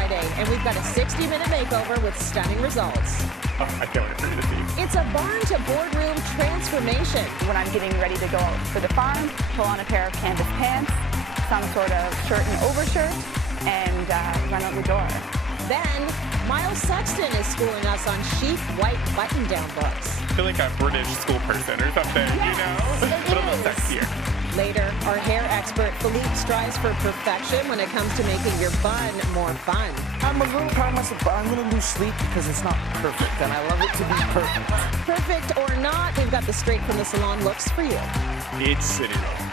Friday, and we've got a 60-minute makeover with stunning results. Oh, I can't wait for you to see. It's a barn to boardroom transformation. When I'm getting ready to go out for the farm, pull on a pair of canvas pants, some sort of shirt and overshirt, and run out the door. Then, Myles Sexton is schooling us on chic white button-down looks. I feel like a British school person or something, you know? But a little sexier. Later, our hair expert Felipe strives for perfection when it comes to making your bun more fun. I'm a little proud of myself, but I'm going to lose sleep because it's not perfect, and I love it to be perfect. Perfect or not, we've got the straight from the salon looks for you. It's Cityline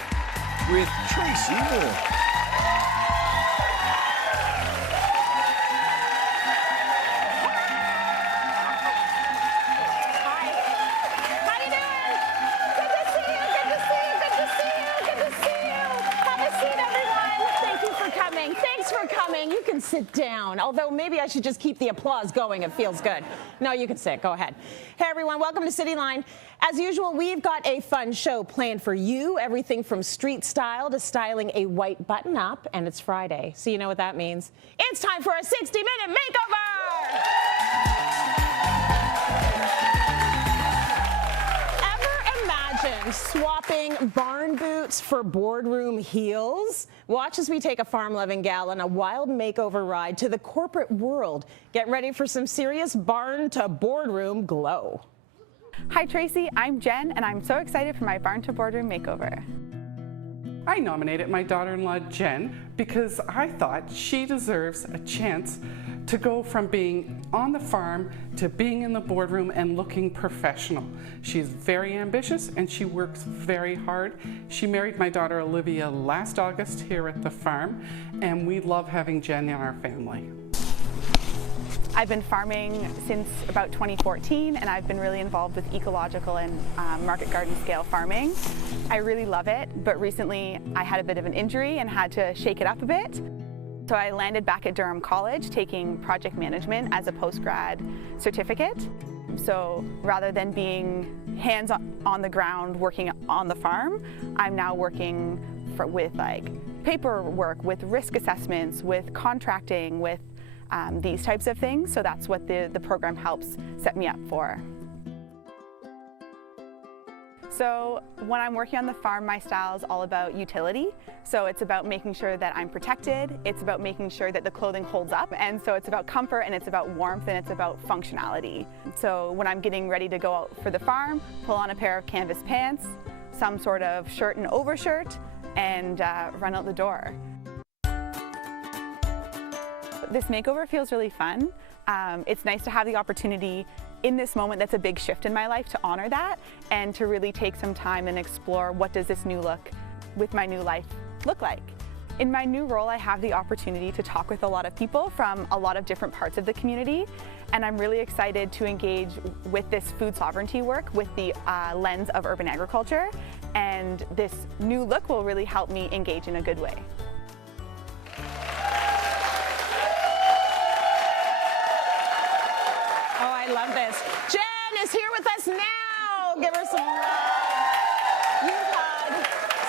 With Tracy Moore. You can sit down, although maybe I should just keep the applause going. It feels good. No, you can sit. Go ahead. Hey, everyone. Welcome to Cityline. As usual, we've got a fun show planned for you. Everything from street style to styling a white button-up, and it's Friday, so you know what that means. It's time for a 60-minute makeover! Swapping barn boots for boardroom heels? Watch as we take a farm-loving gal on a wild makeover ride to the corporate world. Get ready for some serious barn to boardroom glow. Hi Tracy, I'm Jen, and I'm so excited for my barn to boardroom makeover. I nominated my daughter-in-law Jen because I thought she deserves a chance to go from being on the farm to being in the boardroom and looking professional. She's very ambitious and she works very hard. She married my daughter Olivia last August here at the farm, and we love having Jen in our family. I've been farming since about 2014, and I've been really involved with ecological and market garden scale farming. I really love it, but recently I had a bit of an injury and had to shake it up a bit. So I landed back at Durham College taking project management as a post-grad certificate. So rather than being hands on the ground working on the farm, I'm now working with like paperwork, with risk assessments, with contracting, with these types of things. So that's what the program helps set me up for. So when I'm working on the farm, my style is all about utility. So it's about making sure that I'm protected. It's about making sure that the clothing holds up. And so it's about comfort, and it's about warmth, and it's about functionality. So when I'm getting ready to go out for the farm, pull on a pair of canvas pants, some sort of shirt and overshirt, and run out the door. This makeover feels really fun. It's nice to have the opportunity in this moment that's a big shift in my life to honor that and to really take some time and explore what does this new look with my new life look like. In my new role, I have the opportunity to talk with a lot of people from a lot of different parts of the community, and I'm really excited to engage with this food sovereignty work with the lens of urban agriculture, and this new look will really help me engage in a good way. I love this. Jen is here with us now. Give her some love. You've had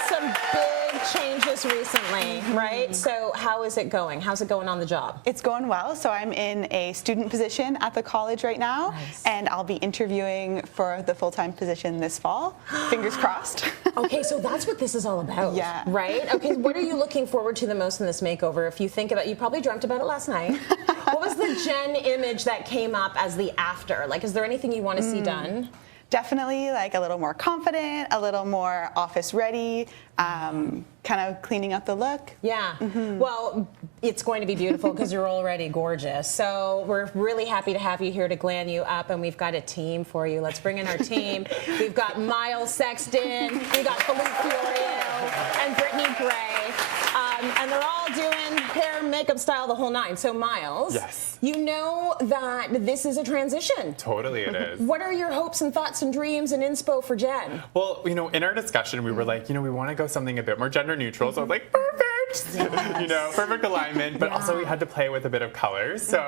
some big changes recently, right? So how is it going? How's it going on the job? It's going well. So I'm in a student position at the college right now, and I'll be interviewing for the full-time position this fall. Fingers crossed. Okay, so that's what this is all about. Yeah. Right? Okay, what are you looking forward to the most in this makeover? If you think about, you probably dreamt about it last night. What was the Jen image that came up as the after? Like, is there anything you want to see done? Definitely like a little more confident, a little more office ready, kind of cleaning up the look. Yeah. Well, it's going to be beautiful because you're already gorgeous. So we're really happy to have you here to glam you up, and we've got a team for you. Let's bring in our team. We've got Myles Sexton, we got Felipe Fiorio, and Brittany Gray. And they're all doing hair, makeup, style, the whole nine. So Myles, yes, you know that this is a transition. Totally it is. What are your hopes and thoughts and dreams and inspo for Jen? Well, you know, in our discussion, we were like, you know, we want to go something a bit more gender neutral. So I was like, perfect. Yes. You know, perfect alignment, but also we had to play with a bit of colors. So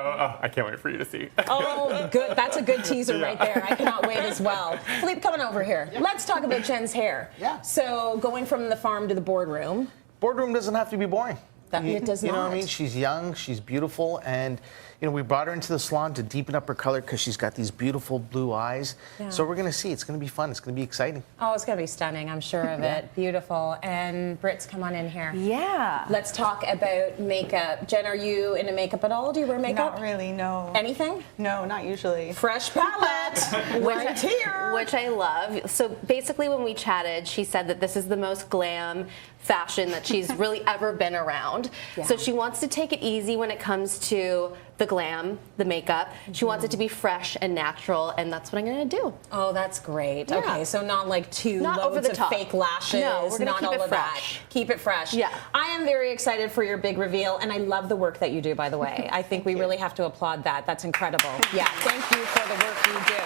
I can't wait for you to see. Oh, good. That's a good teaser right there. I cannot wait as well. Felipe, coming over here. Let's talk about Jen's hair. Yeah. So going from the farm to the boardroom. Boardroom doesn't have to be boring. It does You know not. what I mean? She's young, she's beautiful, and we brought her into the salon to deepen up her color because she's got these beautiful blue eyes. Yeah. So we're going to see. It's going to be fun. It's going to be exciting. Oh, it's going to be stunning, I'm sure of it. Beautiful. And Brits, come on in here. Yeah. Let's talk about makeup. Jen, are you into makeup at all? Do you wear makeup? Not really, no. Anything? No, not usually. Fresh palette. right here. Which I love. So basically when we chatted, she said that this is the most glam fashion that she's really ever been around. Yeah. So she wants to take it easy when it comes to the glam, the makeup. She wants it to be fresh and natural, and that's what I'm going to do. Oh, that's great. Yeah. Okay, so not like Not loads over the of top. fake lashes, No, we're gonna not keep all it of that. fresh. Keep it fresh. Yeah. I am very excited for your big reveal, and I love the work that you do, by the way. I think we really have to applaud that. That's incredible. Yeah, thank you for the work you do.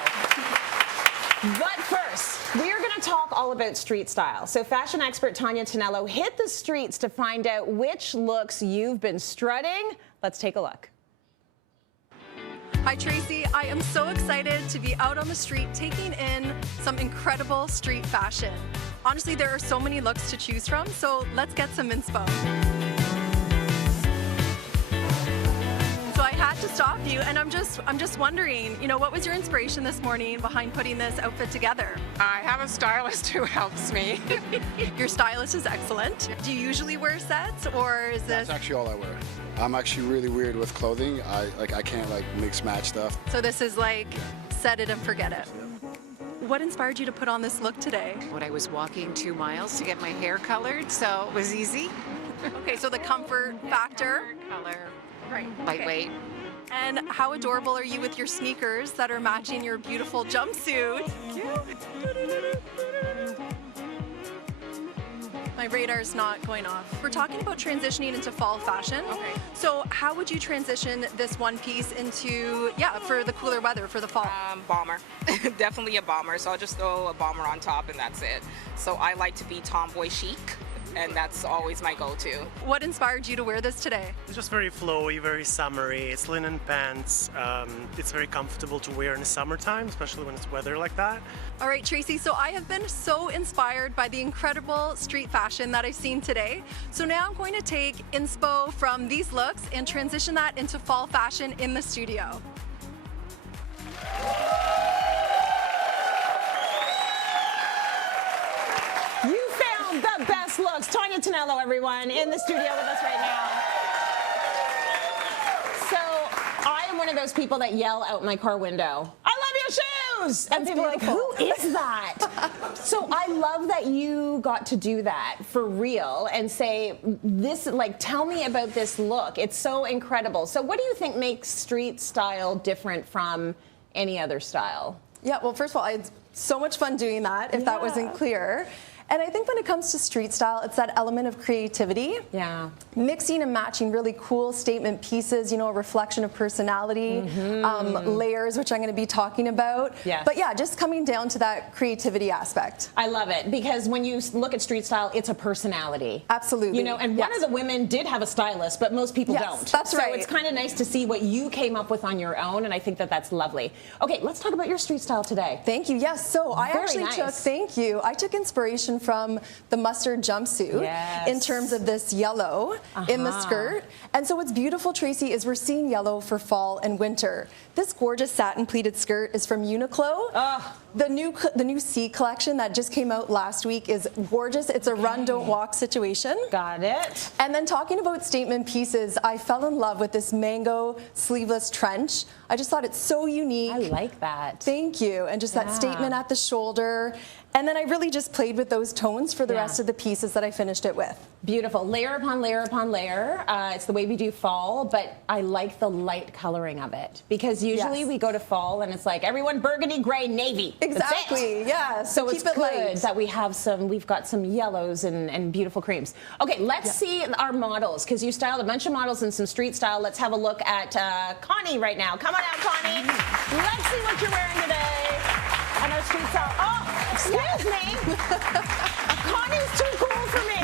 But first, we are going to talk all about street style. So fashion expert Tanya Tonello hit the streets to find out which looks you've been strutting. Let's take a look. Hi Tracy, I am so excited to be out on the street taking in some incredible street fashion. Honestly, there are so many looks to choose from, so let's get some inspo. So I had to stop you, and I'm just wondering, what was your inspiration this morning behind putting this outfit together? I have a stylist who helps me. Your stylist is excellent. Do you usually wear sets, or is this? That's actually all I wear. I'm actually really weird with clothing. I can't mix match stuff. So this is like set it and forget it. What inspired you to put on this look today? When I was walking 2 miles to get my hair colored, so it was easy. Okay, so the comfort factor. Color, Right. lightweight. And how adorable are you with your sneakers that are matching your beautiful jumpsuit? My radar's not going off. We're talking about transitioning into fall fashion. Okay. So how would you transition this one piece into, for the cooler weather, for the fall? Bomber. Definitely a bomber, so I'll just throw a bomber on top and that's it. So I like to be tomboy chic, and that's always my go-to. What inspired you to wear this today? It's just very flowy, very summery. It's linen pants. It's very comfortable to wear in the summertime, especially when it's weather like that. All right, Tracy, so I have been so inspired by the incredible street fashion that I've seen today. So now I'm going to take inspo from these looks and transition that into fall fashion in the studio. You found the best looks. Tanya Tonello, everyone, in the studio with us right now. So I am one of those people that yell out my car window, "I love your shoes!" And people are like, "Who is that?" So I love that you got to do that for real and say, tell me about this look. It's so incredible. So what do you think makes street style different from any other style? Yeah, well, first of all, I had so much fun doing that, if that wasn't clear. And I think when it comes to street style, it's that element of creativity. Yeah. Mixing and matching really cool statement pieces, a reflection of personality, layers, which I'm going to be talking about. Yes. But yeah, just coming down to that creativity aspect. I love it because when you look at street style, it's a personality. Absolutely. And one of the women did have a stylist, but most people don't. That's right. So it's kind of nice to see what you came up with on your own, and I think that that's lovely. Okay, let's talk about your street style today. Thank you. Yes. So I Very actually nice. I took inspiration from the mustard jumpsuit in terms of this yellow in the skirt. And so what's beautiful, Tracy, is we're seeing yellow for fall and winter. This gorgeous satin pleated skirt is from Uniqlo. The new C collection that just came out last week is gorgeous. It's a run, don't walk situation. Got it. And then talking about statement pieces, I fell in love with this mango sleeveless trench. I just thought it's so unique. I like that. Thank you. And just that statement at the shoulder. And then I really just played with those tones for the rest of the pieces that I finished it with. Beautiful. Layer upon layer upon layer. It's the way we do fall, but I like the light coloring of it because usually we go to fall and it's like everyone burgundy, gray, navy. Exactly. Yeah. So keep it's it good light. that we've got some yellows and beautiful creams. Okay, let's see our models because you styled a bunch of models in some street style. Let's have a look at Connie right now. Come on out, Connie. Let's see what you're wearing today. And our street style. Oh, excuse me. Connie's too cool for me.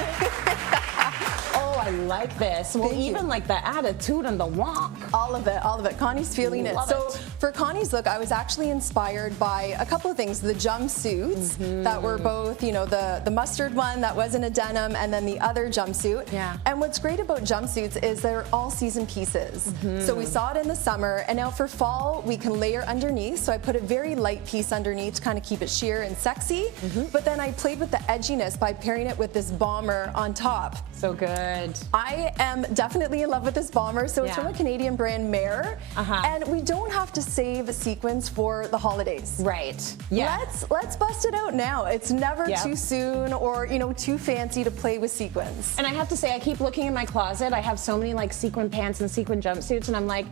Oh, I like this. Well, even like the attitude and the walk. All of it, all of it. Connie's feeling it. So For Connie's look, I was actually inspired by a couple of things. The jumpsuits that were both, you know, the mustard one that wasn't a denim and then the other jumpsuit. Yeah. And what's great about jumpsuits is they're all season pieces. So we saw it in the summer, and now for fall, we can layer underneath. So I put a very light piece underneath to kind of keep it sheer and sexy. But then I played with the edginess by pairing it with this bomber on top. So good. I am definitely in love with this bomber. So it's Yeah. from a Canadian brand, Mare. And we don't have to save sequins for the holidays. Right. Yeah. Let's bust it out now. It's never Yep. too soon or, you know, too fancy to play with sequins. And I have to say, I keep looking in my closet. I have so many like sequin pants and sequin jumpsuits, and I'm like,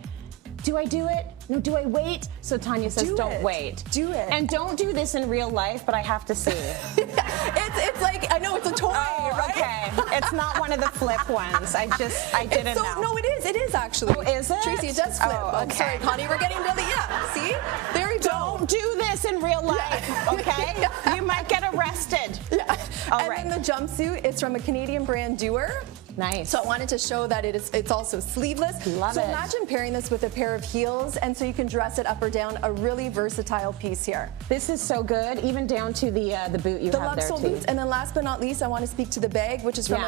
do I do it? No, do I wait? So Tanya says, don't wait. Do it. And don't do this in real life, but I have to see. It's like, I know it's a toy, right? Okay. It's not one of the flip ones. I didn't know. No, it is actually. Oh, is it? Tracy, it does flip. Oh, I'm okay. sorry, Connie, we're getting really, see? There we go. Don't do this in real life, okay? You might get arrested. All and right. then the jumpsuit, it's from a Canadian brand, Doer. Nice. So I wanted to show that it's also sleeveless. Love so it. imagine pairing this with a pair of heels, and so you can dress it up or down, a really versatile piece here. This is so good, even down to the boot you The have love there sole too. boots. And then last but not least, I want to speak to the bag, which is from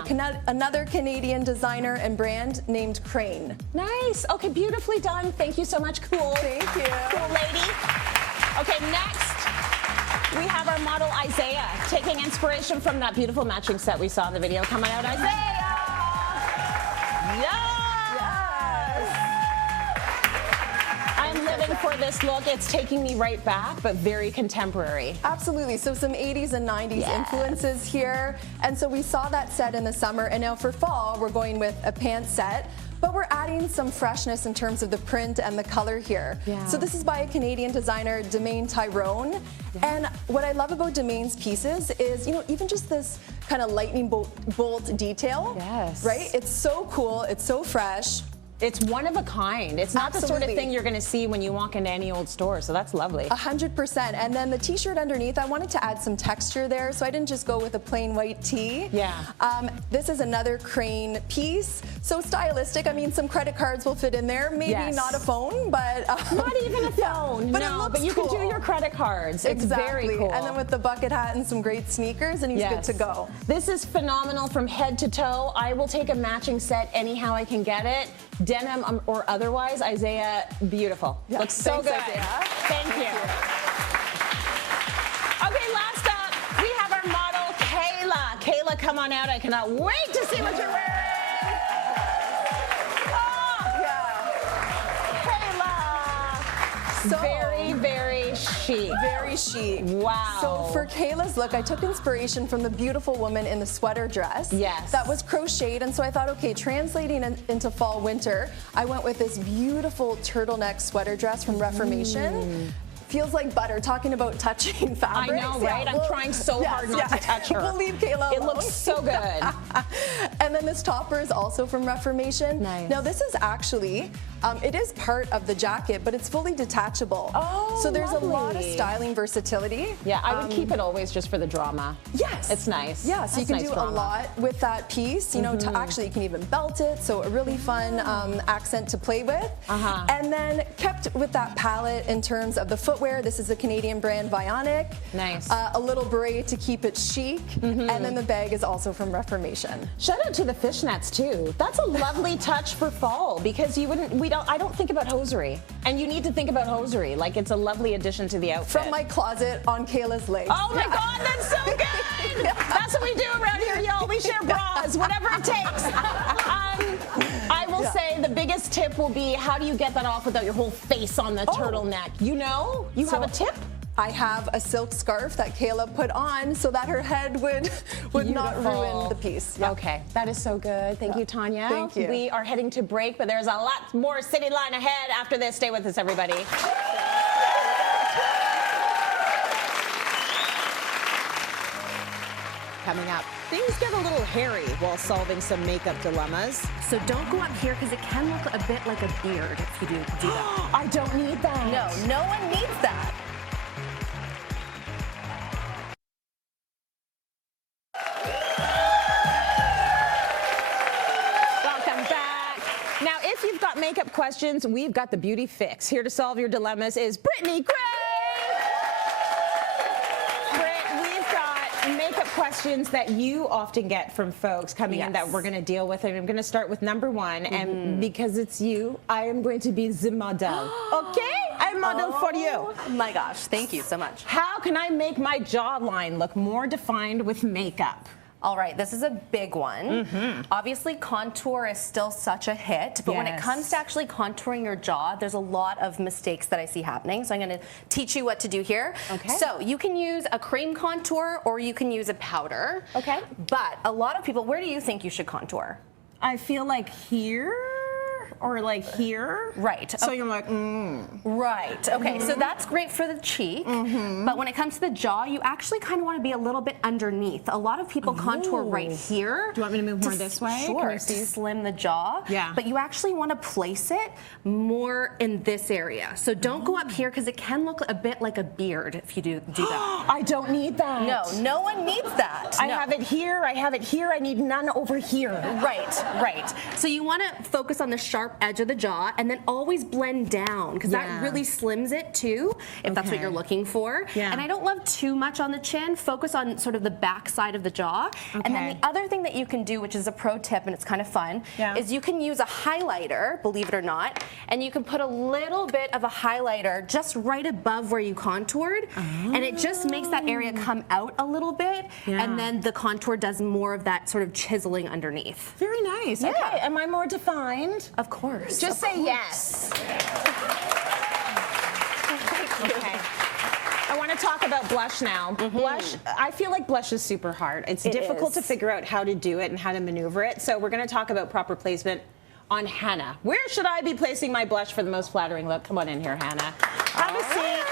another Canadian designer and brand named Crane. Nice. Okay, beautifully done. Thank you so much. Cool. Thank you. Cool lady. Okay, next we have our model Isaiah, taking inspiration from that beautiful matching set we saw in the video. Come on out, Isaiah. Yes. I'm living for this look. It's taking me right back, but very contemporary. Absolutely. So some 80s and 90s influences here. And so we saw that set in the summer. And now for fall, we're going with a pant set. But we're adding some freshness in terms of the print and the color here. Yeah. So this is by a Canadian designer, Demaine Tyrone. And what I love about Demaine's pieces is, you know, even just this kind of lightning bolt detail. Yes. Right? It's so cool. It's so fresh. It's one of a kind. It's not the sort of Absolutely. thing you're going to see when you walk into any old store, so that's lovely. 100%. And then the t-shirt underneath, I wanted to add some texture there, so I didn't just go with a plain white tee. Yeah. This is another Crane piece. So stylistic. I mean, some credit cards will fit in there. Maybe Yes. not a phone, but... Not even a phone. but no, it looks but you cool. can do your credit cards. It's Exactly. very cool. And then with the bucket hat and some great sneakers, and he's good to go. This is phenomenal from head to toe. I will take a matching set anyhow I can get it. Denim or otherwise. Isaiah, beautiful. Yeah. Looks so Thanks, good. Isaiah. Thank you. Okay, last up, we have our model, Kayla. Kayla, come on out. I cannot wait to see what you're wearing. So Very, very chic. Very chic. Wow. So for Kayla's look, I took inspiration from the beautiful woman in the sweater dress. Yes. That was crocheted, and so I thought, okay, translating into fall winter, I went with this beautiful turtleneck sweater dress from Reformation. Feels like butter, talking about touching fabrics. I know, right? I'm trying so hard not to touch her. We'll leave Kayla It alone. looks so good. And then this topper is also from Reformation. Nice. Now this is actually, it is part of the jacket, but it's fully detachable. Oh, so there's a lot of lovely. styling versatility. Yeah, I would keep it always just for the drama. Yes. It's nice. Yeah, so you That's can nice do drama. a lot with that piece. You know, actually you can even belt it, so a really fun accent to play with. And then kept with that palette in terms of the footwear. This is a Canadian brand, Vionic. Nice. A little beret to keep it chic. And then the bag is also from Reformation. Shout out to the fishnets too. That's a lovely touch for fall because I don't think about hosiery. And you need to think about hosiery. Like it's a lovely addition to the outfit. From my closet on Kayla's legs. Oh my God, that's so good! That's what we do around here, y'all. We share bras, whatever it takes. I will say the biggest tip will be how do you get that off without your whole face on the turtleneck? You know? You have a tip? I have a silk scarf that Kayla put on so that her head would not ruin the piece. Yeah. Okay, that is so good. Thank you, Tanya. Thank you. We are heading to break, but there's a lot more Cityline ahead after this. Stay with us, everybody. Coming up, things get a little hairy while solving some makeup dilemmas. So don't go up here because it can look a bit like a beard if you do that. I don't need that. No, no one needs that. Welcome back. Now, if you've got makeup questions, questions, we've got the beauty fix. Here to solve your dilemmas is Brittany Gray. We've got makeup questions that you often get from folks coming in that we're going to deal with. And I'm going to start with number one. And because it's you, I am going to be the model. Okay? I'm model for you. Oh my gosh, thank you so much. How can I make my jawline look more defined with makeup? All right, this is a big one. Obviously, contour is still such a hit, but when it comes to actually contouring your jaw, there's a lot of mistakes that I see happening. So I'm going to teach you what to do here. Okay. So you can use a cream contour or you can use a powder. Okay. But a lot of people, where do you think you should contour? I feel like here. Or like here. Right. So you're like, Right. Okay, so that's great for the cheek. But when it comes to the jaw, you actually kind of want to be a little bit underneath. A lot of people contour right here. Do you want me to move more this way? Sure, to slim the jaw. Yeah. But you actually want to place it more in this area. So don't go up here because it can look a bit like a beard if you do that. I don't need that. No, no one needs that. I have it here, I have it here, I need none over here. Right, right. So you want to focus on the sharp edge of the jaw and then always blend down because that really slims it too, if that's what you're looking for. And I don't love too much on the chin. Focus on sort of the back side of the jaw. And then the other thing that you can do, which is a pro tip and it's kind of fun, is you can use a highlighter, believe it or not, and you can put a little bit of a highlighter just right above where you contoured, and it just makes that area come out a little bit, and then the contour does more of that sort of chiseling underneath. Very nice. Okay, am I more defined? Of course. Just say yes. Okay. I want to talk about blush now. Blush, I feel like blush is super hard. It's difficult to figure out how to do it and how to maneuver it. So we're going to talk about proper placement on Hannah. Where should I be placing my blush for the most flattering look? Come on in here, Hannah. Have a seat.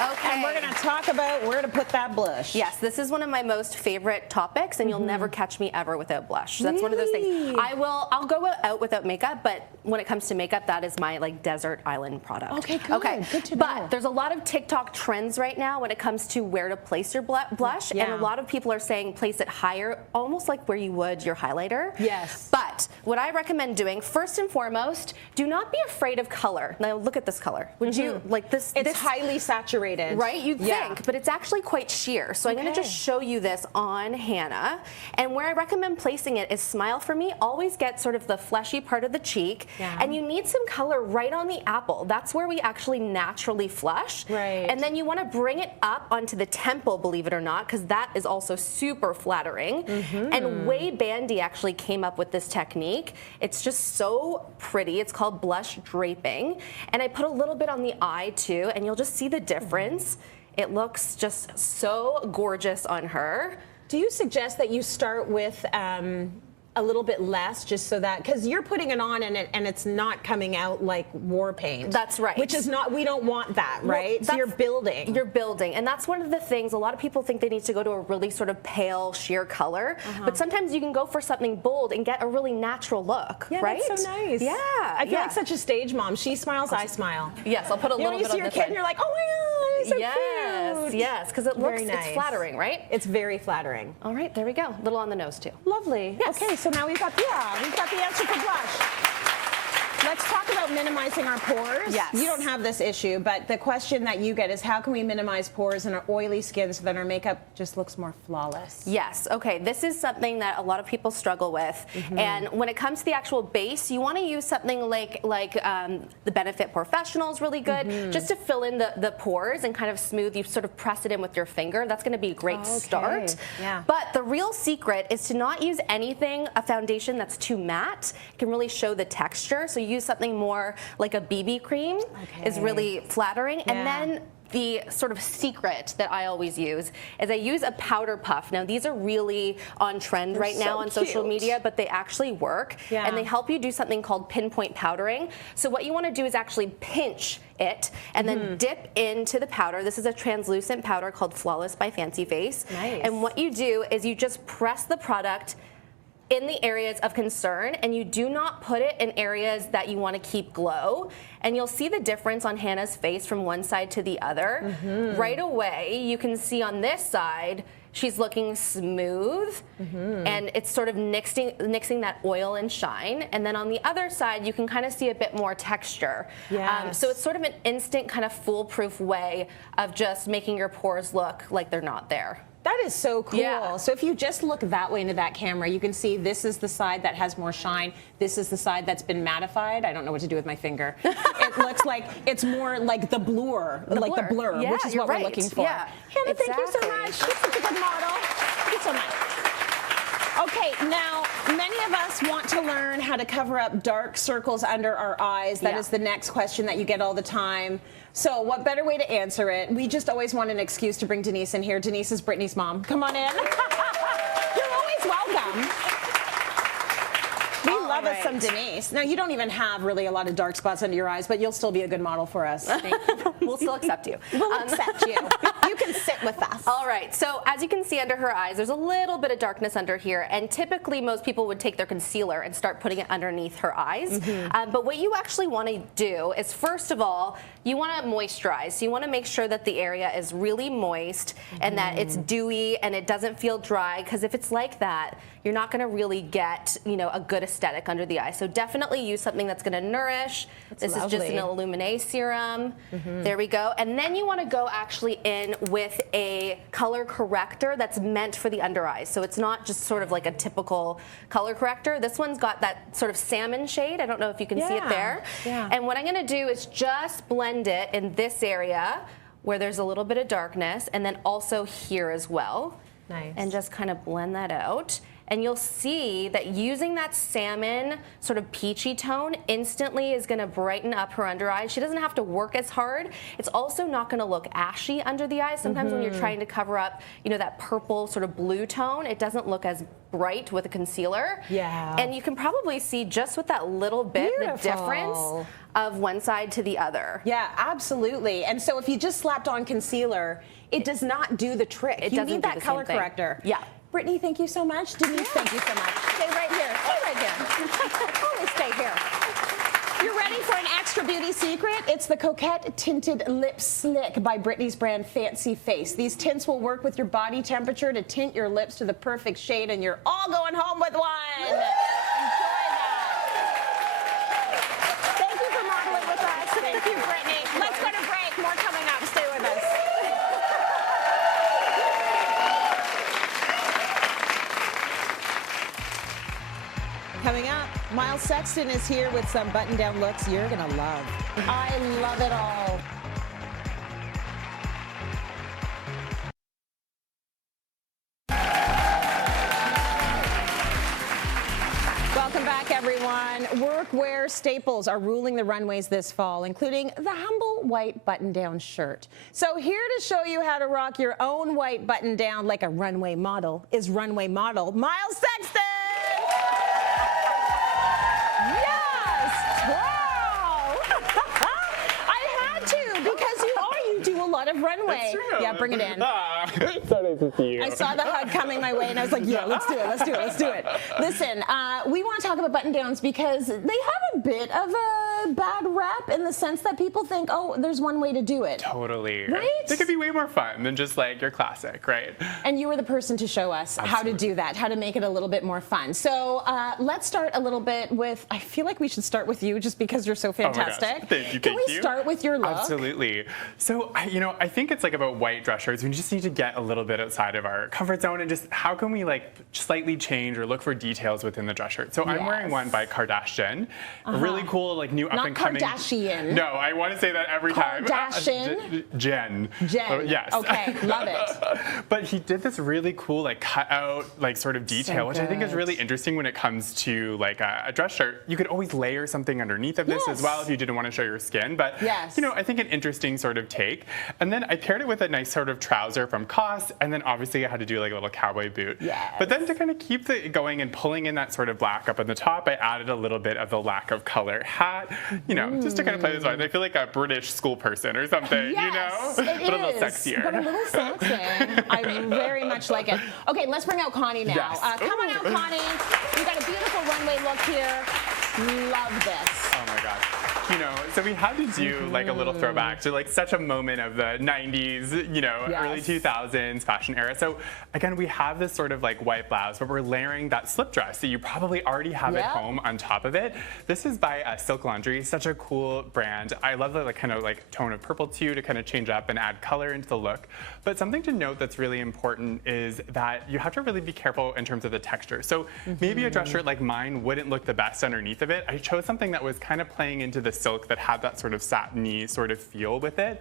Okay. And we're going to talk about where to put that blush. Yes, this is one of my most favorite topics, and you'll never catch me ever without blush. That's one of those things. I'll go out without makeup, but when it comes to makeup, that is my like desert island product. Okay, good. Okay, good to know. But there's a lot of TikTok trends right now when it comes to where to place your blush, and a lot of people are saying place it higher, almost like where you would your highlighter. Yes. But what I recommend doing, first and foremost, do not be afraid of color. Now look at this color. Would you like this? It's highly saturated. Right, you'd think, but it's actually quite sheer. So I'm going to just show you this on Hannah. And where I recommend placing it is smile for me. Always get sort of the fleshy part of the cheek. And you need some color right on the apple. That's where we actually naturally flush. Right. And then you want to bring it up onto the temple, believe it or not, because that is also super flattering. And Way Bandy actually came up with this technique. It's just so pretty. It's called blush draping. And I put a little bit on the eye too, and you'll just see the difference. It looks just so gorgeous on her. Do you suggest that you start with a little bit less, just so that, because you're putting it on and it's not coming out like war paint. That's right. Which is not, we don't want that, right? Well, so you're building. You're building, and that's one of the things, a lot of people think they need to go to a really sort of pale, sheer color, but sometimes you can go for something bold and get a really natural look, right? That's so nice. Yeah. I feel like such a stage mom. She smiles, I smile. Yes, I'll put a little bit on you see your kid and you're like, oh my God, it's so cute. Yes, because it looks, it's flattering, right? It's very flattering. All right, there we go. A little on the nose too. Lovely. Yes. Okay, so now we've got the answer for blush. Let's talk about minimizing our pores. Yes. You don't have this issue, but the question that you get is how can we minimize pores in our oily skin so that our makeup just looks more flawless? Yes, okay, this is something that a lot of people struggle with. And when it comes to the actual base, you want to use something like the Benefit Professional is really good, just to fill in the pores and kind of smooth. You sort of press it in with your finger. That's going to be a great start. Yeah. But the real secret is to not use anything, a foundation that's too matte. It can really show the texture. So use something more like a BB cream is really flattering. And then the sort of secret that I always use is I use a powder puff. Now these are really on trend right now on social media, but they actually work. And they help you do something called pinpoint powdering. So what you want to do is actually pinch it and then dip into the powder. This is a translucent powder called Flawless by Fancy Face. And what you do is you just press the product in the areas of concern, and you do not put it in areas that you want to keep glow. And you'll see the difference on Hannah's face from one side to the other. Right away, you can see on this side, she's looking smooth, and it's sort of nixing that oil and shine. And then on the other side, you can kind of see a bit more texture. Yes. So it's sort of an instant kind of foolproof way of just making your pores look like they're not there. That is so cool. Yeah. So if you just look that way into that camera, you can see this is the side that has more shine. This is the side that's been mattified. I don't know what to do with my finger. It looks like it's more like the blur, the blur, Yeah, which is you're what we're right. looking for. Yeah, Hannah, thank you so exactly. much. You're such a good model. Thank you so much. Okay, now many of us want to learn how to cover up dark circles under our eyes. That is the next question that you get all the time. So what better way to answer it? We just always want an excuse to bring Denise in here. Denise is Brittany's mom. Come on in. You're always welcome. We love us some Denise. Now, you don't even have really a lot of dark spots under your eyes, but you'll still be a good model for us. We'll still accept you. We'll accept you. You can sit with us. All right, so as you can see under her eyes, there's a little bit of darkness under here, and typically most people would take their concealer and start putting it underneath her eyes. But what you actually want to do is, first of all, you want to moisturize. So you want to make sure that the area is really moist and that it's dewy and it doesn't feel dry, because if it's like that, you're not going to really get, you know, a good aesthetic under the eye. So definitely use something that's going to nourish. This is just an Illuminate serum. There we go. And then you want to go actually in with a color corrector that's meant for the under eyes. So it's not just sort of like a typical color corrector. This one's got that sort of salmon shade. I don't know if you can see it there. And what I'm going to do is just blend it in this area where there's a little bit of darkness, and then also here as well. Nice. And just kind of blend that out. And you'll see that using that salmon sort of peachy tone instantly is going to brighten up her under eyes. She doesn't have to work as hard. It's also not going to look ashy under the eyes. Sometimes when you're trying to cover up, you know, that purple sort of blue tone, it doesn't look as bright with a concealer. Yeah. And you can probably see just with that little bit the difference of one side to the other. Yeah, absolutely. And so if you just slapped on concealer, it does not do the trick. You need that color corrector. Yeah. Brittany, thank you so much. Denise, thank you so much. Stay right here. Stay right here. Always stay here. You're ready for an extra beauty secret? It's the Coquette Tinted Lip Slick by Brittany's brand Fancy Face. These tints will work with your body temperature to tint your lips to the perfect shade, and you're all going home with one. Enjoy that. Thank you for modeling with us. Thank you, Brittany. Let's go to break. More coming up. Stay with us. Coming up, Myles Sexton is here with some button-down looks you're gonna love. I love it all. Welcome back, everyone. Workwear staples are ruling the runways this fall, including the humble white button-down shirt. So here to show you how to rock your own white button-down like a runway model is runway model Myles Sexton. Yes! Wow! I had to, because you do a lot of runway. That's true. Yeah, bring it in. So nice to see you. I saw the hug coming my way, and I was like, yeah, let's do it, let's do it, let's do it. Listen, we want to talk about button downs because they have a bit of a bad rap in the sense that people think, oh, there's one way to do it. Totally. Right? They could be way more fun than just like your classic, right? And you were the person to show us how to do that, how to make it a little bit more fun. So let's start a little bit with, I feel like we should start with you just because you're so fantastic. Oh my gosh. Thank you, Can we start with your look? Absolutely. So, I think it's like about white dress shirts. We just need to get a little bit outside of our comfort zone and just how can we like slightly change or look for details within the dress shirt. So I'm wearing one by Kardashian. A really cool, like new up and coming. Not Kardashian. No, I want to say that every time. Kardashian? Jen. Yes. Okay, love it. But he did this really cool like cut out like sort of detail, which I think is really interesting when it comes to like a dress shirt. You could always layer something underneath of this as well if you didn't want to show your skin. But I think an interesting sort of take. And then I paired it with a nice sort of trouser from COS, and then obviously I had to do like a little cowboy boot. But then to kind of keep it going and pulling in that sort of black up on the top, I added a little bit of the lack of color hat, just to kind of play this vibe. I feel like a British school person or something, Yes, but a little sexier. But a little sexy. I very much like it. Okay, let's bring out Connie now. Yes. Come on out, Connie. You got a beautiful runway look here. Love this. Oh my gosh. So we had to do like a little throwback to like such a moment of the 90s, you know, early 2000s fashion era. So again, we have this sort of like white blouse, but we're layering that slip dress that you probably already have at home on top of it. This is by Silk Laundry, such a cool brand. I love the like, kind of like tone of purple too to kind of change up and add color into the look. But something to note that's really important is that you have to really be careful in terms of the texture. So maybe a dress shirt like mine wouldn't look the best underneath of it. I chose something that was kind of playing into the silk that had that sort of satiny sort of feel with it.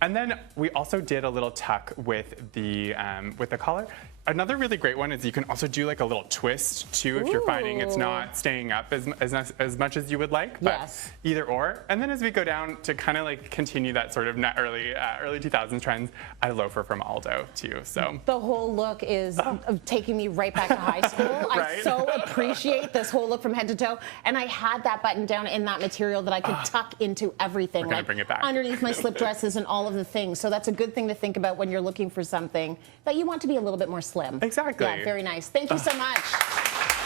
And then we also did a little tuck with the collar. Another really great one is you can also do like a little twist too if you're finding it's not staying up as much as you would like, but either or. And then as we go down to kind of like continue that sort of early 2000s trends, I loafer from Aldo too. So the whole look is taking me right back to high school. I so appreciate this whole look from head to toe, and I had that button down in that material that I could tuck into everything, We're gonna bring it back. underneath my slip dresses and all of the things. So that's a good thing to think about when you're looking for something that you want to be a little bit more slim. Exactly. Yeah, very nice. Thank you so much.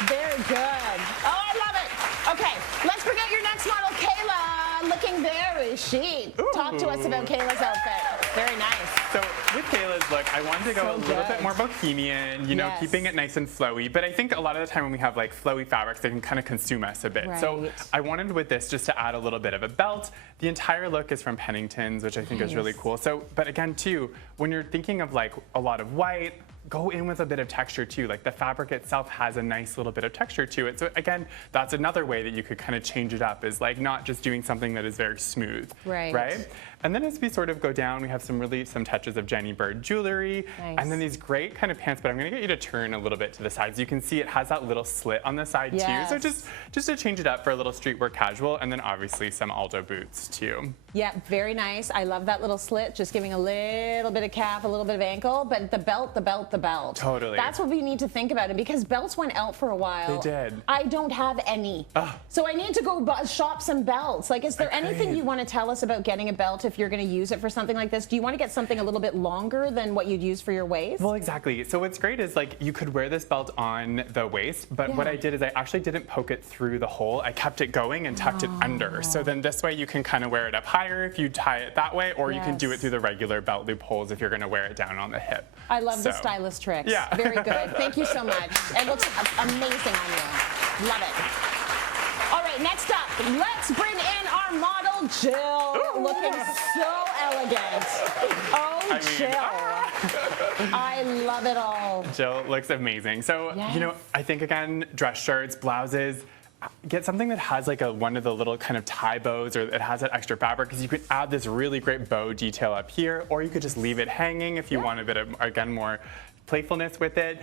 Very good. Oh, I love it. Okay, let's bring out your next model, Kayla, looking very chic. Talk to us about Kayla's outfit. Very nice. So with Kayla's look, I wanted to go a little bit more bohemian, you know, keeping it nice and flowy. But I think a lot of the time when we have like flowy fabrics, they can kind of consume us a bit. So I wanted with this just to add a little bit of a belt. The entire look is from Pennington's, which I think is really cool. So, but again, too, when you're thinking of like a lot of white, go in with a bit of texture too. Like the fabric itself has a nice little bit of texture to it. So again, that's another way that you could kind of change it up, is like not just doing something that is very smooth. Right? And then as we sort of go down, we have some touches of Jenny Bird jewelry, and then these great kind of pants, but I'm gonna get you to turn a little bit to the sides. You can see it has that little slit on the side too. So just to change it up for a little streetwear casual, and then obviously some Aldo boots too. Yeah, very nice. I love that little slit, just giving a little bit of calf, a little bit of ankle, but the belt. Totally. That's what we need to think about it, because belts went out for a while. They did. I don't have any. So I need to go shop some belts. Like, is there anything you want to tell us about getting a belt if you're going to use it for something like this? Do you want to get something a little bit longer than what you'd use for your waist? Well, exactly. So what's great is like you could wear this belt on the waist, but what I did is I actually didn't poke it through the hole. I kept it going and tucked it under. So then this way you can kind of wear it up higher if you tie it that way, or you can do it through the regular belt loopholes if you're going to wear it down on the hip. I love the stylist tricks. Very good. Thank you so much. It looks amazing on you. Love it. All right, next up, let's bring in our model, Jill. Looking so elegant. Jill. I love it all. Jill looks amazing. So, you know, I think again, dress shirts, blouses, get something that has like one of the little kind of tie bows, or it has that extra fabric, because you could add this really great bow detail up here, or you could just leave it hanging if you want a bit of, again, more playfulness with it.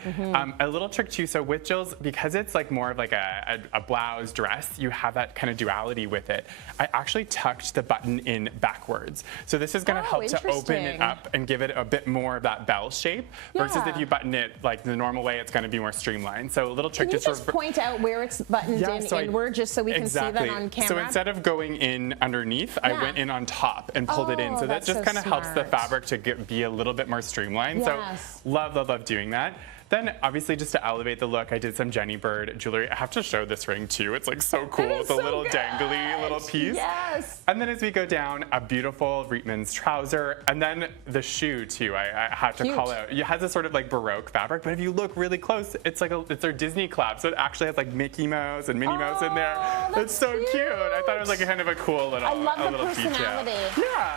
A little trick too, so with Jill's, because it's like more of like a blouse dress, you have that kind of duality with it. I actually tucked the button in backwards. So this is gonna help to open it up and give it a bit more of that bell shape, versus if you button it like the normal way, it's gonna be more streamlined. So a little trick. Can you just point out where it's buttoned inward, just so we can see that on camera? So instead of going in underneath, I went in on top and pulled it in. So that just kind of helps the fabric to be a little bit more streamlined. So love doing that. Then obviously just to elevate the look, I did some Jenny Bird jewelry. I have to show this ring too. It's like so cool. It's a little dangly little piece. And then as we go down, a beautiful Reitman's trouser, and then the shoe too. I have to call out. It has a sort of like Baroque fabric, but if you look really close, it's like it's their Disney collab. So it actually has like Mickey Mouse and Minnie Mouse in there. It's so cute. I thought it was like a kind of a cool little, I love the personality.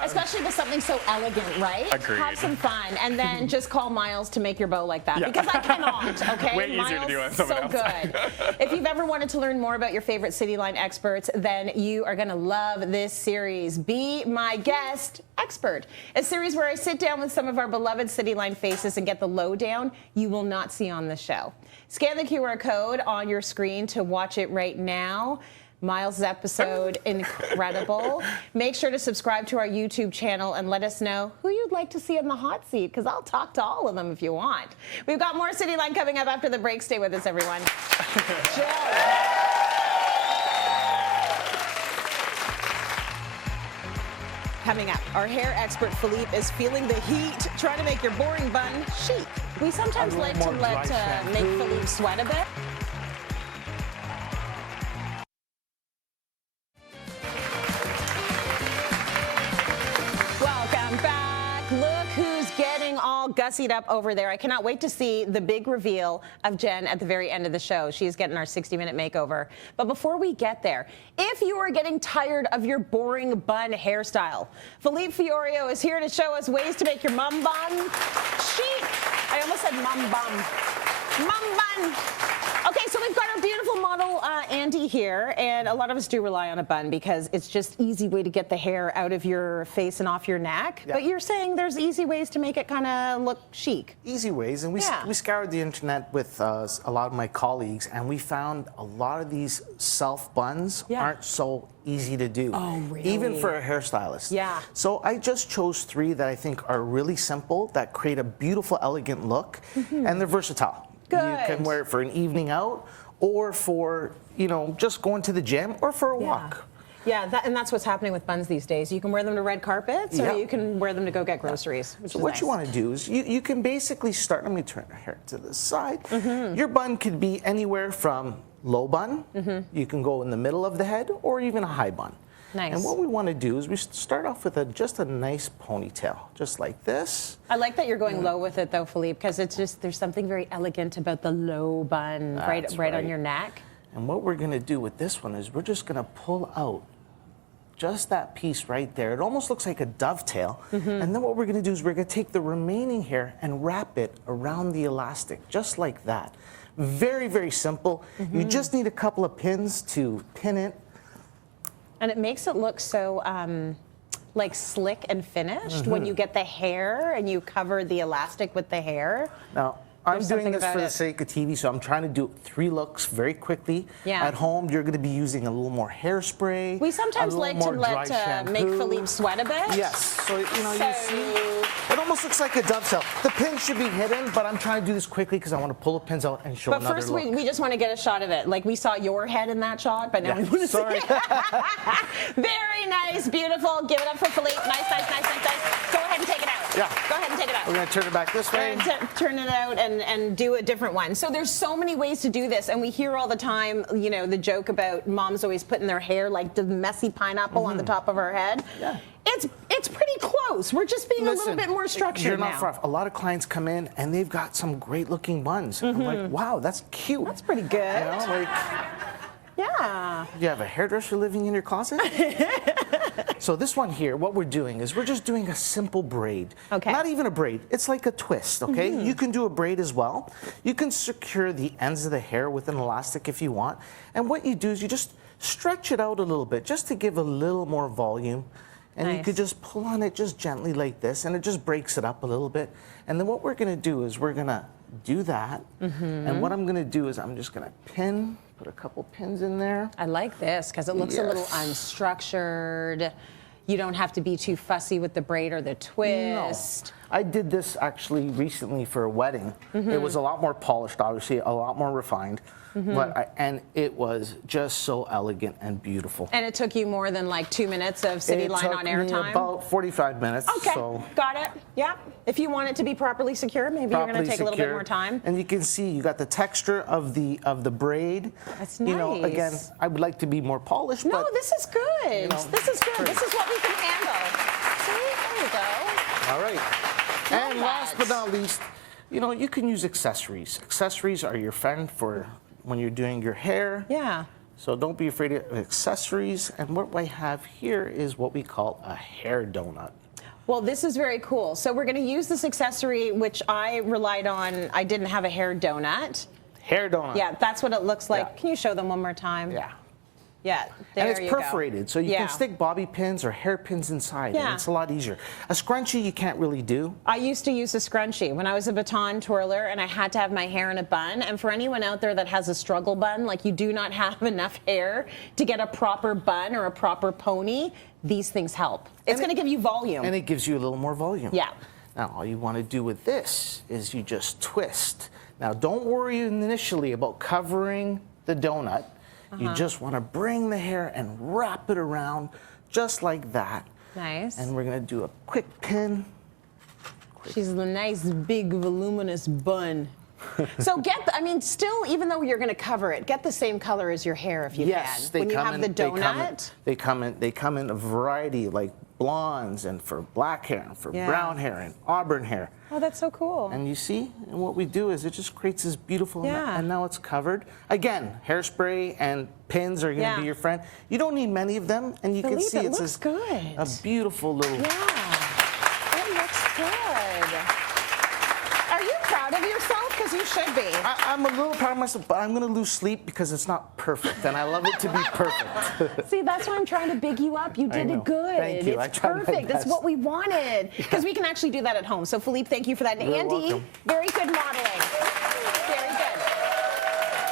Especially with something so elegant, right? Agreed. Have some fun, and then just call Myles to make your bow like that, because I cannot, okay? Way easier to do on someone else. So good. If you've ever wanted to learn more about your favorite Cityline experts, then you are gonna love this series, Be My Guest Expert, a series where I sit down with some of our beloved Cityline faces and get the lowdown you will not see on the show. Scan the QR code on your screen to watch it right now. Myles' episode, incredible. Make sure to subscribe to our YouTube channel and let us know who you'd like to see in the hot seat, because I'll talk to all of them if you want. We've got more Cityline coming up after the break. Stay with us, everyone. Jill. Coming up, our hair expert Felipe is feeling the heat, trying to make your boring bun chic. We sometimes like to make Felipe sweat a bit. gussied up over there. I cannot wait to see the big reveal of Jen at the very end of the show. She's getting our 60-minute makeover. But before we get there, if you are getting tired of your boring bun hairstyle, Felipe Fiorio is here to show us ways to make your mum bun chic. I almost said mum bun. Mum bun. Okay, so we've got our beautiful model, Andy, here, and a lot of us do rely on a bun because it's just easy way to get the hair out of your face and off your neck. Yeah. But you're saying there's easy ways to make it kind of look chic. Easy ways, and we scoured the internet with a lot of my colleagues, and we found a lot of these self buns aren't so easy to do. Oh, really? Even for a hairstylist. Yeah. So I just chose 3 that I think are really simple, that create a beautiful, elegant look, and they're versatile. Good. You can wear it for an evening out, or for, you know, just going to the gym, or for a walk. Yeah, and that's what's happening with buns these days. You can wear them to red carpets, or you can wear them to go get groceries. So what you want to do is you can basically start. Let me turn our hair to the side. Your bun could be anywhere from low bun. You can go in the middle of the head, or even a high bun. Nice. And what we want to do is we start off with just a nice ponytail, just like this. I like that you're going low with it, though, Felipe, because it's just there's something very elegant about the low bun right on your neck. And what we're going to do with this one is we're just going to pull out just that piece right there. It almost looks like a dovetail. And then what we're going to do is we're going to take the remaining hair and wrap it around the elastic, just like that. Very, very simple. You just need a couple of pins to pin it. And it makes it look so like slick and finished when you get the hair and you cover the elastic with the hair. Now, I'm doing this for the sake of TV, so I'm trying to do 3 looks very quickly. At home, you're going to be using a little more hairspray. We sometimes like to make Felipe sweat a bit. Yes. So, you know, you see, it almost looks like a dovetail. The pins should be hidden, but I'm trying to do this quickly because I want to pull the pins out and show another look. But first, we just want to get a shot of it. Like, we saw your head in that shot, but now we want to see it. Very nice, beautiful. Give it up for Felipe. Nice, nice, nice, nice, nice. Go ahead and take it out. Yeah. Go ahead and take it out. We're going to turn it back this way. Turn it out and do a different one. So there's so many ways to do this, and we hear all the time, you know, the joke about moms always putting their hair like the messy pineapple on the top of her head. Yeah. It's pretty close. We're just being a little bit more structured You're not far off. A lot of clients come in and they've got some great looking buns. I'm like, wow, that's cute. That's pretty good. You know, like, yeah. You have a hairdresser living in your closet? So this one here, what we're doing is we're just doing a simple braid. Okay. Not even a braid. It's like a twist, okay? You can do a braid as well. You can secure the ends of the hair with an elastic if you want. And what you do is you just stretch it out a little bit just to give a little more volume. And you could just pull on it just gently like this, and it just breaks it up a little bit. And then what we're going to do is we're going to do that. And what I'm going to do is I'm just going to put a couple pins in there. I like this because it looks a little unstructured. You don't have to be too fussy with the braid or the twist. No. I did this actually recently for a wedding. It was a lot more polished, obviously, a lot more refined. And it was just so elegant and beautiful. And it took you more than like 2 minutes of Cityline on air time? It took me about 45 minutes. Okay, so. Got it. Yeah. If you want it to be properly secure, maybe you're going to take a little bit more time. And you can see you got the texture of the braid. That's nice. You know, again, I would like to be more polished. No, but, this is good. You know, this is good. This is what we can handle. See, there you go. All right. And last but not least, you know, you can use accessories. Accessories are your friend for when you're doing your hair. Yeah. So don't be afraid of accessories. And what I have here is what we call a hair donut. Well, this is very cool. So we're going to use this accessory, which I relied on. I didn't have a hair donut. Hair donut. Yeah, that's what it looks like. Yeah. Can you show them one more time? Yeah. Yeah, there and it's perforated, so you can stick bobby pins or hairpins inside, and it's a lot easier. A scrunchie you can't really do. I used to use a scrunchie when I was a baton twirler, and I had to have my hair in a bun. And for anyone out there that has a struggle bun, like you do not have enough hair to get a proper bun or a proper pony, these things help. It's going to give you volume. And it gives you a little more volume. Yeah. Now, all you want to do with this is you just twist. Now, don't worry initially about covering the donut. You just want to bring the hair and wrap it around just like that. Nice. And we're going to do a quick pin. She's a nice, big, voluminous bun. So I mean, still, even though you're going to cover it, get the same color as your hair if you yes, can. When you have the donut. They come in a variety, like blondes and for black hair and for brown hair and auburn hair. Oh, that's so cool. And you see, and what we do is it just creates this beautiful, and now it's covered. Again, hairspray and pins are going to be your friend. You don't need many of them, and you can see it's looks good. A beautiful little. Yeah, it looks good. Are you proud of yourself? Because you should be. I'm a little proud of myself, but I'm going to lose sleep because it's not perfect, and I love it to be perfect. See, that's why I'm trying to big you up. You did it good. Thank you. It's perfect. That's what we wanted. Because we can actually do that at home. So, Felipe, thank you for that. And You're Andy, welcome. very good modeling. Very good.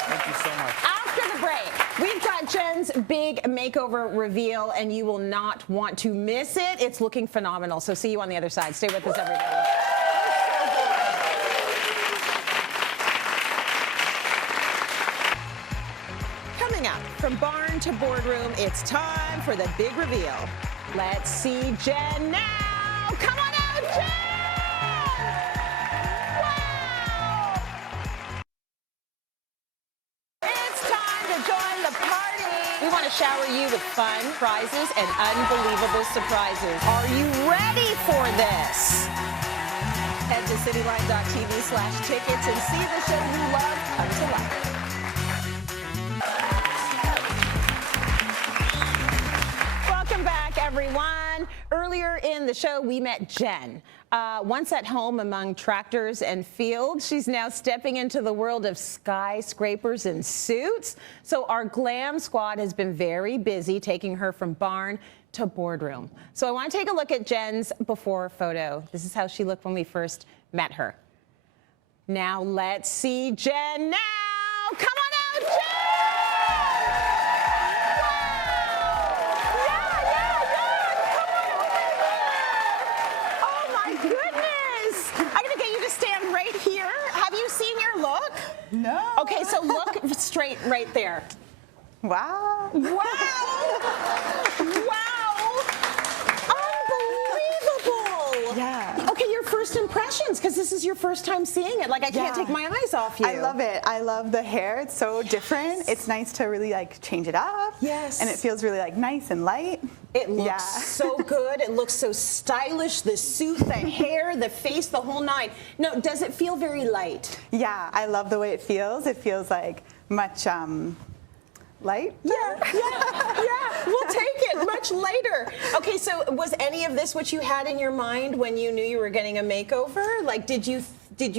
Thank you so much. After the break, we've got Jen's big makeover reveal, and you will not want to miss it. It's looking phenomenal. So, see you on the other side. Stay with us, everybody. From barn to boardroom, it's time for the big reveal. Let's see Jen now. Come on out, Jen! Wow! It's time to join the party. We want to shower you with fun, prizes, and unbelievable surprises. Are you ready for this? Head to cityline.tv/tickets and see the show you love come to life. Everyone. Earlier in the show, we met Jen. Once at home among tractors and fields, she's now stepping into the world of skyscrapers and suits. So our Glam Squad has been very busy taking her from barn to boardroom. So I want to take a look at Jen's before photo. This is how she looked when we first met her. Now let's see Jen now. Come on out, Jen! No. Okay, so look straight right there. Wow. Wow. Wow. Unbelievable. Yeah. Okay, your first impressions, because this is your first time seeing it. Like, I can't take my eyes off you. I love it. I love the hair. It's so different. It's nice to really, like, change it up. Yes. And it feels really, like, nice and light. It looks so good. It looks so stylish. The suit, the hair, the face, the whole nine. No, does it feel very light? Yeah, I love the way it feels. It feels like much light. Yeah. We'll take it much later. Okay, so was any of this what you had in your mind when you knew you were getting a makeover? Like, did you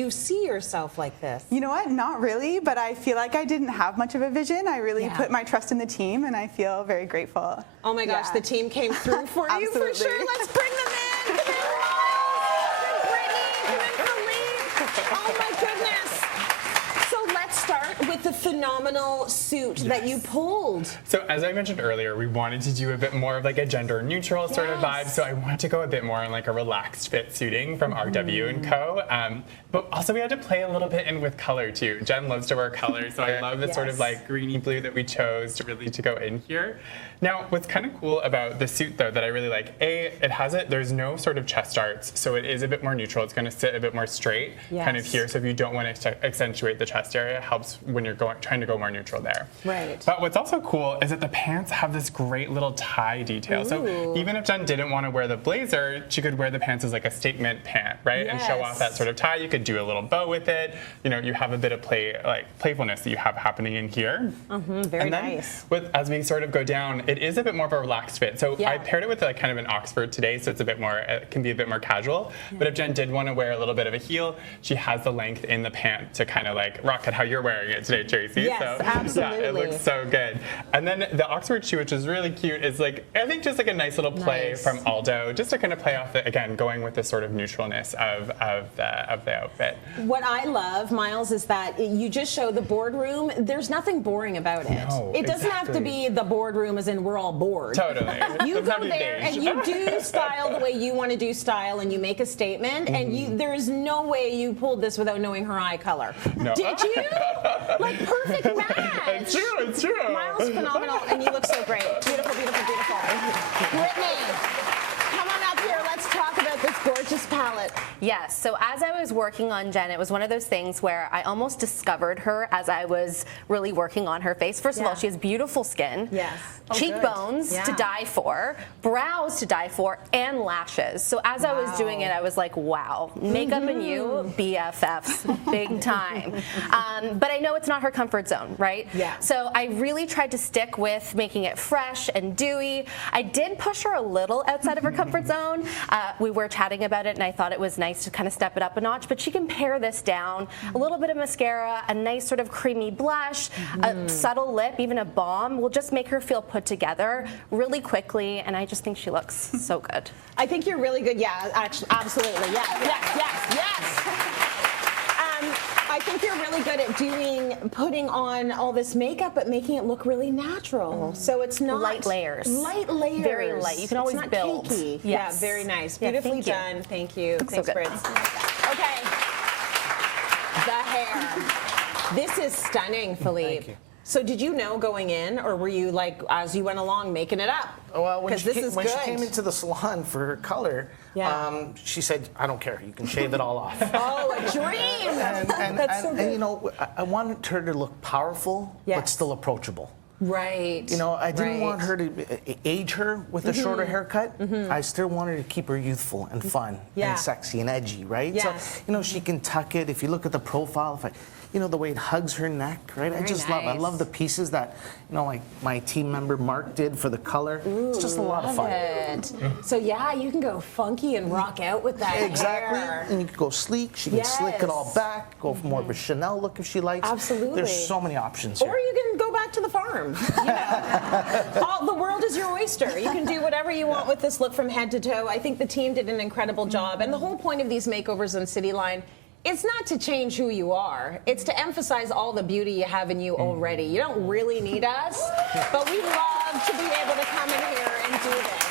see yourself like this? You know what? Not really, but I feel like I didn't have much of a vision. I really put my trust in the team, and I feel very grateful. Oh my gosh, the team came through for you for sure. Let's bring them in. Come in, Myles. Brittany. Come in, Felipe. Oh my goodness. So let's start with the phenomenal suit that you pulled. So as I mentioned earlier, we wanted to do a bit more of like a gender neutral sort of vibe. So I wanted to go a bit more on like a relaxed fit suiting from RW & Co. But also we had to play a little bit in with color too. Jen loves to wear color, so I love the sort of like greeny blue that we chose to really go in here. Now, what's kind of cool about the suit though that I really like, there's no sort of chest darts, so it is a bit more neutral. It's going to sit a bit more straight kind of here. So if you don't want to accentuate the chest area, it helps when you're trying to go more neutral there. Right. But what's also cool is that the pants have this great little tie detail. Ooh. So even if Jen didn't want to wear the blazer, she could wear the pants as like a statement pant, right? And show off that sort of tie. You could do a little bow with it. You know, you have a bit of playfulness that you have happening in here. Very nice. As we sort of go down, it is a bit more of a relaxed fit. So I paired it with like kind of an Oxford today, so it's a bit more, it can be a bit more casual. But if Jen did want to wear a little bit of a heel, she has the length in the pant to kind of like rock it how you're wearing it today, Tracy. Yes, so, absolutely. Yeah, it looks so good. And then the Oxford shoe, which is really cute, is like, I think just like a nice little play from Aldo, just to kind of play off the, again, going with the sort of neutralness of the outfit. What I love, Myles, is that you just show the boardroom. There's nothing boring about it. No, it doesn't have to be the boardroom as in we're all bored. Totally. You go there and you do style the way you want to do style, and you make a statement, and there is no way you pulled this without knowing her eye color. No. Did you? Like, perfect match. It's true, it's true. Myles, phenomenal, and you look so great. Beautiful, beautiful, beautiful. Brittany, come on up here. Let's talk about this gorgeous palette. Yes, so as I was working on Jen, it was one of those things where I almost discovered her as I was really working on her face. First of all, she has beautiful skin. Yes. Cheekbones to die for, brows to die for, and lashes. So as I was doing it, I was like, wow, makeup and you, BFFs, big time. But I know it's not her comfort zone, right? Yeah. So I really tried to stick with making it fresh and dewy. I did push her a little outside of her comfort zone. We were chatting about it, and I thought it was nice to kind of step it up a notch, but she can pare this down. A little bit of mascara, a nice sort of creamy blush, a subtle lip, even a balm will just make her feel put together really quickly, and I just think she looks so good. I think you're really good. Yeah, actually, absolutely. Yes, yes, yes, yes. I think you're really good at putting on all this makeup, but making it look really natural. So it's not light layers. Light layers. Very light. You can always not build. Cakey. Yes. Yeah, very nice. Yeah, Beautifully thank you. done. Thank you. Looks Thanks, so good. Brits. Okay. The hair. This is stunning, Felipe. Thank you. So did you know going in, or were you like, as you went along, making it up? Well, when Because she came into the salon for her color, she said, I don't care, you can shave it all off. Oh, a dream! And you know, I wanted her to look powerful, but still approachable. Right. You know, I didn't want her to age her with a shorter haircut. I still wanted to keep her youthful and fun and sexy and edgy, right? Yes. So, you know, she can tuck it. If you look at the profile, you know, the way it hugs her neck, right? I just love the pieces that, you know, like my team member Mark did for the color. It's just a lot of fun. So yeah, you can go funky and rock out with that Exactly. hair. And you can go sleek. She can slick it all back, go for more of a Chanel look if she likes. Absolutely. There's so many options here. Or you can go back to the farm. You know, the world is your oyster. You can do whatever you want with this look from head to toe. I think the team did an incredible job. And the whole point of these makeovers on Cityline, it's not to change who you are. It's to emphasize all the beauty you have in you already. You don't really need us, but we love to be able to come in here and do this.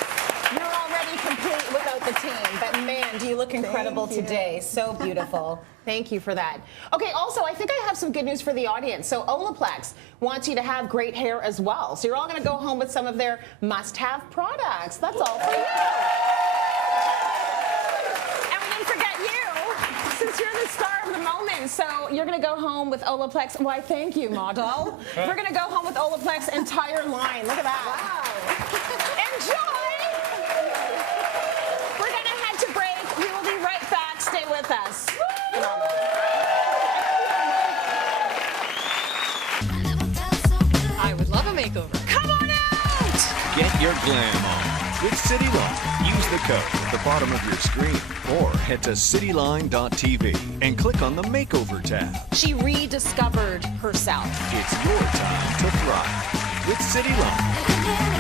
You're already complete without the team, but man, do you look incredible today. So beautiful. Thank you for that. Okay, also, I think I have some good news for the audience. So Olaplex wants you to have great hair as well. So you're all gonna go home with some of their must-have products. That's all for you. Since you're the star of the moment, so you're going to go home with Olaplex. Why, thank you, model. We're going to go home with Olaplex entire line. Look at that. Wow. Enjoy. We're going to head to break. We will be right back. Stay with us. I would love a makeover. Come on out. Get your glam on with Cityline. Use the code at the bottom of your screen or head to cityline.tv and click on the Makeover tab. She rediscovered herself. It's your time to thrive with Cityline.